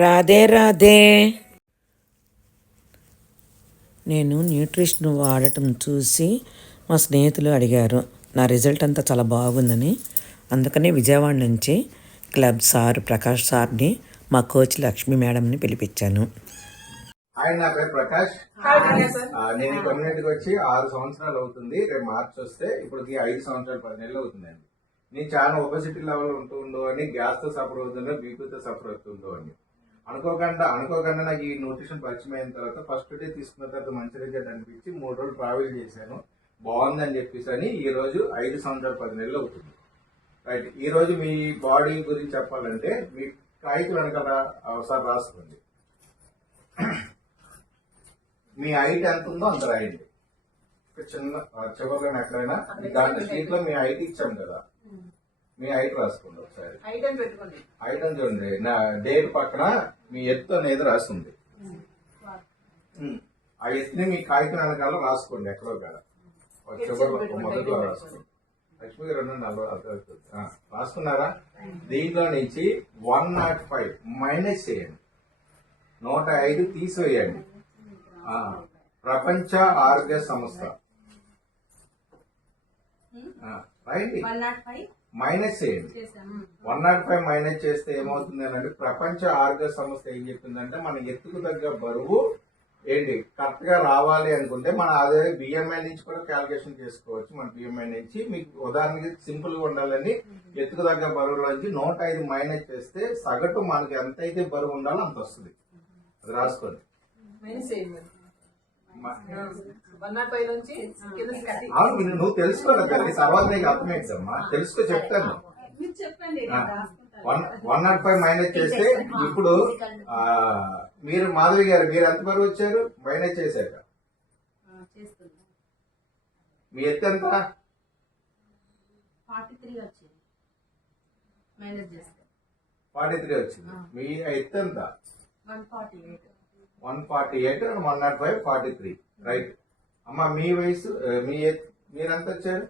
రాధే రాధే. నేను న్యూట్రిషన్ వాడటం చూసి మా స్నేహితులు అడిగారు నా రిజల్ట్ అంతా చాలా బాగుందని. అందుకని విజయవాడ నుంచి క్లబ్ సార్ ప్రకాష్ సార్ని మా కోచ్ లక్ష్మీ మేడంని పిలిపించాను. ఆయన నా పేరు ప్రకాష్. నేను ఈ కమ్యూనిటీకి వచ్చి 6 సంవత్సరాలు అవుతుంది. రేపు మార్చి వస్తే ఇప్పటికి 5 సంవత్సరాలు 10 నెలలు అవుతుందండి. నేను చాలా ఒబెసిటీ లెవెల్ ఉంటుందో అని, గ్యాస్ తో సఫర్ అవుతుందో, బీపీతో సఫర్ అవుతుందో అని అనుకోకుండా నాకు ఈ న్యూట్రిషన్ పరిచయం అయిన తర్వాత ఫస్ట్ డే తీసుకున్న తర్వాత మంచి రిజల్ట్ అనిపించి 3 రోజులు ట్రావెల్ చేశాను. బాగుందని చెప్పేసి అని ఈ రోజు 5 సంవత్సరాలు 10 నెలలు అవుతుంది. రైట్, ఈ రోజు మీ బాడీ గురించి చెప్పాలంటే మీ కాగితం వెనకాల ఒకసారి రాసుకోండి. మీ హైట్ ఎంత ఉందో అంత రాయండి. చిన్న చివరిలో ఎక్కడైనా షీట్ లో మీ హైట్ ఇచ్చాం కదా, మీ హైట్ రాసుకోండి. ఒకసారి హైట్ అని చూడండి. నా డేట్ పక్కన మీ ఎత్తు అనేది రాస్తుంది. ఆ ఎత్తుని మీ కాగితం వెనకాల రాసుకోండి. ఎక్కడో కదా చివరిలో మొదట్లో రాసుకోండి. లక్ష్మి గారు 240 రాసుకున్నారా? దీంట్లో నుంచి 105 మైనస్ చేయండి, 105 తీసివేయండి. ప్రపంచ ఆరోగ్య సంస్థ రైట్, మైనస్ చేయండి. 105 మైనస్ చేస్తే ఏమవుతుంది అంటే ప్రపంచ ఆరోగ్య సంస్థ ఏం చెప్తుందంటే మన ఎత్తుకు తగ్గ బరువు ఏంటి కరెక్ట్ గా రావాలి అనుకుంటే మనం అదే బిఎంఐ నుంచి కూడా క్యాలిక్యులేషన్ చేసుకోవచ్చు. మన బిఎంఐ నుంచి మీకు ఉదాహరణకి సింపుల్ గా ఉండాలని ఎత్తుకు తగ్గ బరువు నుంచి 105 మైనస్ చేస్తే సగటు మనకి ఎంతైతే బరువు ఉండాలో అంత వస్తుంది. అది రాసుకోండి. అవును, నువ్వు తెలుసుకోవాలి కదా, తర్వాత నీకు అర్థమైందమ్మా. తెలుసుకో, చెప్తాను. 105 మైనస్ చేస్తే ఇప్పుడు మీరు మాధవి గారు మీరు ఎంత బరువు వచ్చారు మైనస్ చేశాక? మీ ఎత్తు ఎంత? 43 వచ్చింది. మీ ఎత్తు ఎంత? 148 and 105 43. రైట్ అమ్మా, మీ వయసు మీరెంత వచ్చారు?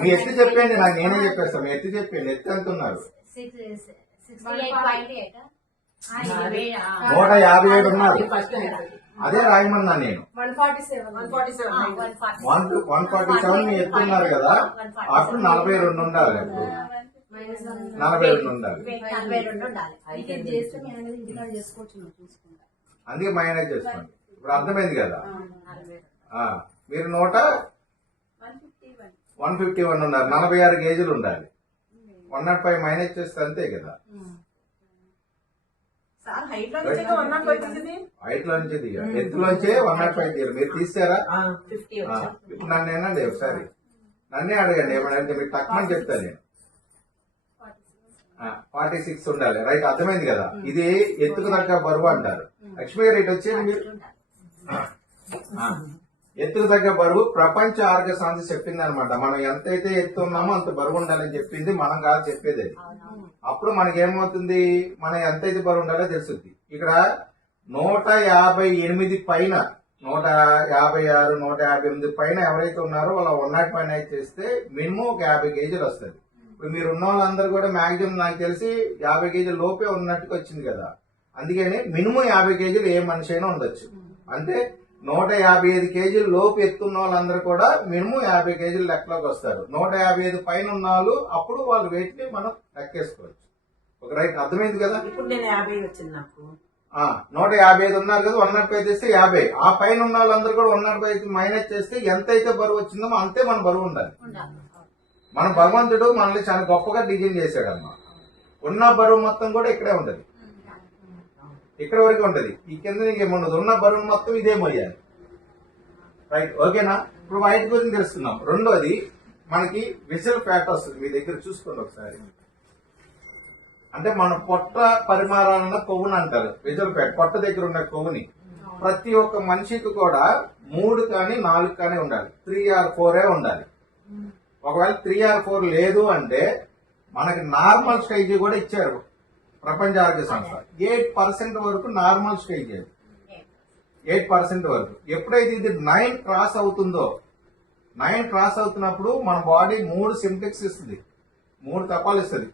మీ ఎత్తు చెప్పండి, నాకు నేనే చెప్పేస్తాను. మీ ఎత్తు చెప్పండి. ఎత్తు ఎంత ఉన్నారు? 157 ఉన్నారు. అదే రాయమన్నా నేను. 147 మీ ఎత్తు ఉన్నారు కదా, అప్పుడు 42 ఉండాలి. అప్పుడు 42 ఉండాలి. అందుకే మైనస్ చేసుకోండి. ఇప్పుడు అర్థమైంది కదా. మీరు 151 ఉన్నారు. 46 కేజీలు ఉండాలి. 105 మైనస్ చేస్తే అంతే కదా. హైట్ లో నుంచి ఎత్తులోంచే 105 తీయాలి. మీరు తీసారా? ఇప్పుడు నన్ను ఏనండి ఒకసారి నన్నే అడగండి. ఏమన్నా మీరు తక్కువని చెప్తాను నేను. 46 ఉండాలి. రైట్, అర్థమైంది కదా. ఇది ఎత్తుకు తగ్గ బరువు అంటారు. లక్ష్మి గారు ఇటు వచ్చేది. మీరు ఎత్తుకు తగ్గ బరువు ప్రపంచ ఆరోగ్య సంస్థ చెప్పింది అనమాట. మనం ఎంతైతే ఎత్తు ఉన్నామో అంత బరువు ఉండాలని చెప్పింది, మనం కాదు చెప్పేది. అప్పుడు మనకి ఏమవుతుంది, మనం ఎంతైతే బరువు ఉండాలో తెలుస్తుంది. ఇక్కడ 158 పైన 156 158 పైన ఎవరైతే ఉన్నారో వాళ్ళ 105 పైన చేస్తే మినిమం ఒక 50 కేజీలు వస్తుంది. ఇప్పుడు మీరు ఉన్న వాళ్ళందరూ కూడా మాక్సిమం నాకు తెలిసి 50 కేజీల లోపే ఉన్నట్టుగా వచ్చింది కదా. అందుకని మినిమం 50 కేజీలు ఏ మనిషి అయినా ఉండొచ్చు. అంటే 155 కేజీల లోపు ఎత్తున్న వాళ్ళందరూ కూడా మినిమం 50 కేజీల లెక్కలోకి వస్తారు. 155 పైన ఉన్న వాళ్ళు అప్పుడు వాళ్ళ వెయిట్ ని మనం లెక్కేసుకోవచ్చు. ఒక రైట్, అర్థమైంది కదా. ఇప్పుడు నేను 50 వచ్చింది నాకు. 155 ఉన్నారు కదా, 105 చేస్తే 50. ఆ పైన ఉన్న వాళ్ళందరూ కూడా 105 మైనస్ చేస్తే ఎంతైతే బరువు వచ్చిందో అంతే మన బరువు ఉండాలి. మన భగవంతుడు మనల్ని చాలా గొప్పగా డిజైన్ చేశాడమ్మా. ఉన్న బరువు మొత్తం కూడా ఇక్కడే ఉంటది, ఇక్కడ వరకు ఉంటది. ఈ కింద నీకేముండదు. ఉన్న బరువు మొత్తం ఇదే మొయ్యాలి. రైట్, ఓకేనా. ఇప్పుడు వైట్ గురించి తెలుస్తున్నాం. రెండోది మనకి విజల్ ఫ్యాట్ వస్తుంది. మీ దగ్గర చూసుకోండి ఒకసారి. అంటే మన పొట్ట పరిమాణాలను కొవ్వుని అంటారు. విజల్ ఫ్యాట్ పొట్ట దగ్గర ఉన్న కొవ్వుని. ప్రతి ఒక్క మనిషికి కూడా 3 కానీ 4 కానీ ఉండాలి. 3 or 4 ఉండాలి. ఒకవేళ 3 or 4 లేదు అంటే మనకి నార్మల్ స్టేజ్ కూడా ఇచ్చారు ప్రపంచ ఆరోగ్య సంస్థ. 8% వరకు నార్మల్ స్టేజ్. 8% వరకు. ఎప్పుడైతే ఇది 9 క్రాస్ అవుతుందో, 9 క్రాస్ అవుతున్నప్పుడు మన బాడీ 3 సింప్టెక్స్ ఇస్తుంది, 3 తపాలు ఇస్తుంది.